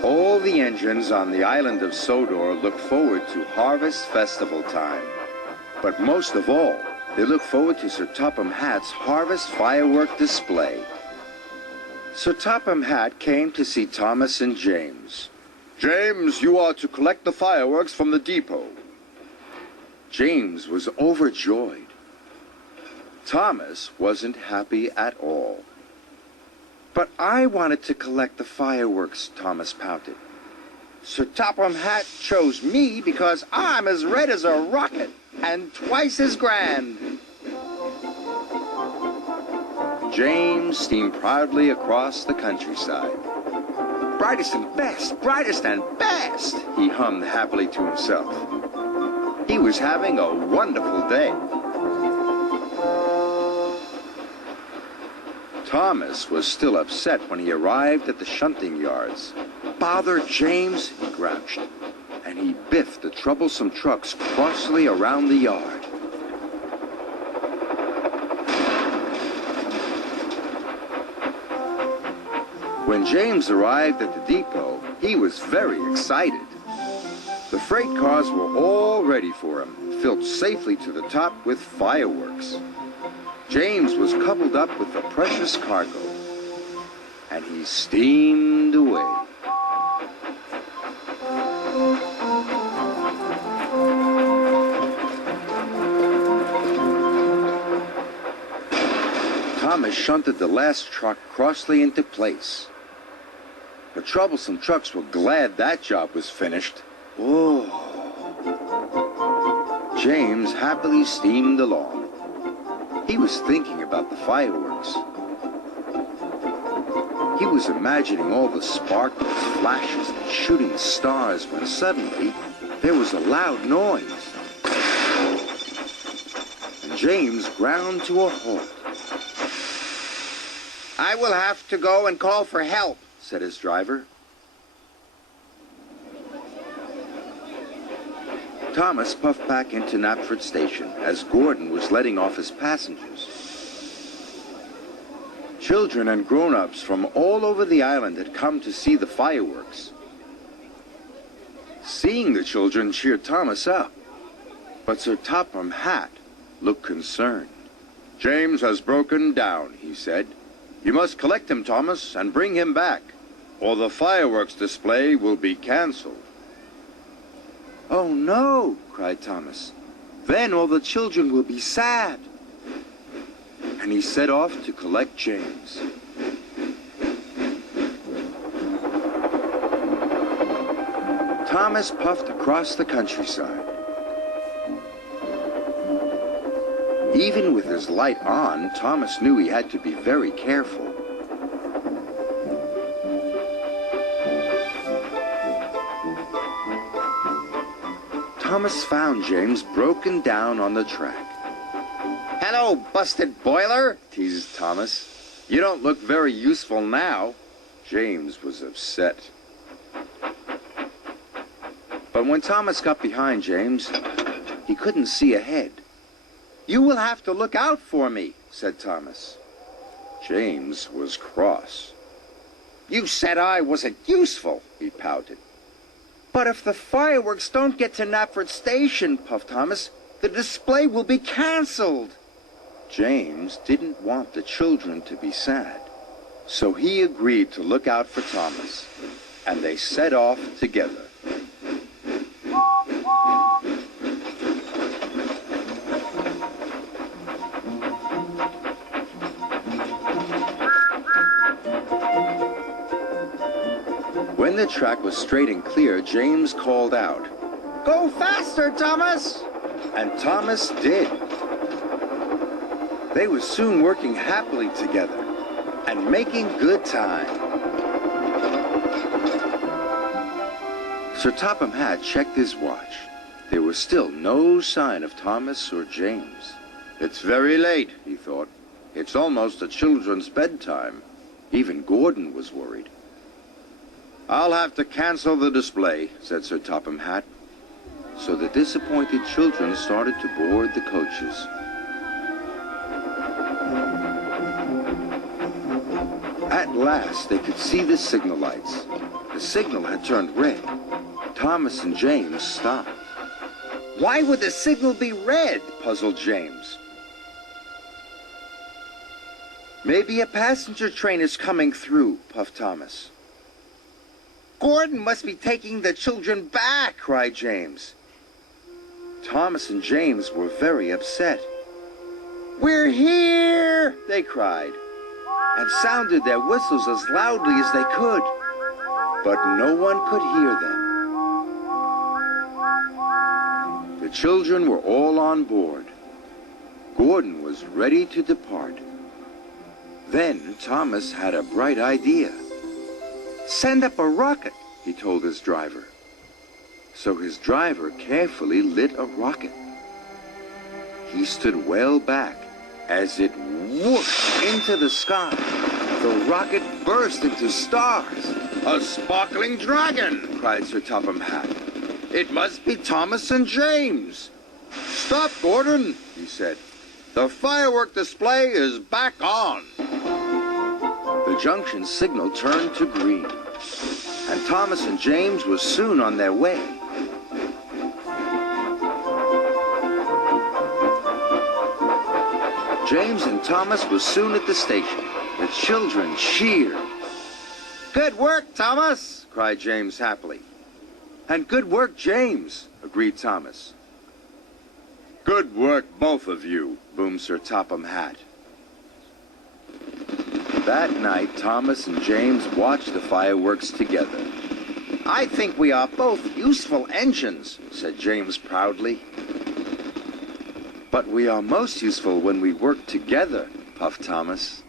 All the engines on the island of Sodor look forward to Harvest Festival time. But most of all, they look forward to Sir Topham Hatt's Harvest Firework Display. Sir Topham Hatt came to see Thomas and James. "James, you are to collect the fireworks from the depot." James was overjoyed. Thomas wasn't happy at all. "But I wanted to collect the fireworks," Thomas pouted. "Sir Topham Hatt chose me because I'm as red as a rocket and twice as grand." James steamed proudly across the countryside. "Brightest and best, brightest and best," he hummed happily to himself. He was having a wonderful day. Thomas was still upset when he arrived at the shunting yards. "Bother James," he grouched, and he biffed the troublesome trucks crossly around the yard. When James arrived at the depot, he was very excited. The freight cars were all ready for him, filled safely to the top with fireworks. James was coupled up with the precious cargo, and he steamed away. Thomas shunted the last truck crossly into place. The troublesome trucks were glad that job was finished. Oh! James happily steamed along. He was thinking about the fireworks. He was imagining all the sparkles, flashes, and shooting stars when suddenly there was a loud noise. And James ground to a halt. "I will have to go and call for help," said his driver. Thomas puffed back into Knapford Station as Gordon was letting off his passengers. Children and grown-ups from all over the island had come to see the fireworks. Seeing the children cheered Thomas up, but Sir Topham Hatt looked concerned. "James has broken down," he said. "You must collect him, Thomas, and bring him back, or the fireworks display will be canceled." "Oh, no," cried Thomas. "Then all the children will be sad." And he set off to collect James. Thomas puffed across the countryside. Even with his light on, Thomas knew he had to be very careful. Thomas found James broken down on the track. "Hello, busted boiler," teased Thomas. "You don't look very useful now." James was upset. But when Thomas got behind James, he couldn't see ahead. "You will have to look out for me," said Thomas. James was cross. "You said I wasn't useful," he pouted. "But if the fireworks don't get to Knapford Station," puffed Thomas, "the display will be canceled." James didn't want the children to be sad, so he agreed to look out for Thomas, and they set off together. When the track was straight and clear, James called out, "Go faster, Thomas!" And Thomas did. They were soon working happily together and making good time. Sir Topham Hatt checked his watch. There was still no sign of Thomas or James. It's very late, he thought. It's almost the children's bedtime. Even Gordon was worried. I'll have to cancel the display, said Sir Topham Hatt. So the disappointed children started to board the coaches. At last, they could see the signal lights. The signal had turned red. Thomas and James stopped. Why would the signal be red? Puzzled James. Maybe a passenger train is coming through, puffed Thomas. Gordon must be taking the children back, cried James. Thomas and James were very upset. We're here, they cried, and sounded their whistles as loudly as they could. But no one could hear them. The children were all on board. Gordon was ready to depart. Then Thomas had a bright idea. Send up a rocket, he told his driver. So his driver carefully lit a rocket. He stood well back as it whooshed into the sky. The rocket burst into stars. A sparkling dragon, cried Sir Topham Hatt. It must be Thomas and James. Stop, Gordon, he said. The firework display is back on. The junction signal turned to green, and Thomas and James were soon on their way. James and Thomas were soon at the station. The children cheered. Good work, Thomas, cried James happily. And good work, James, agreed Thomas. Good work, both of you, boomed Sir Topham Hatt. That night, Thomas and James watched the fireworks together. I think we are both useful engines, said James proudly. But we are most useful when we work together, puffed Thomas.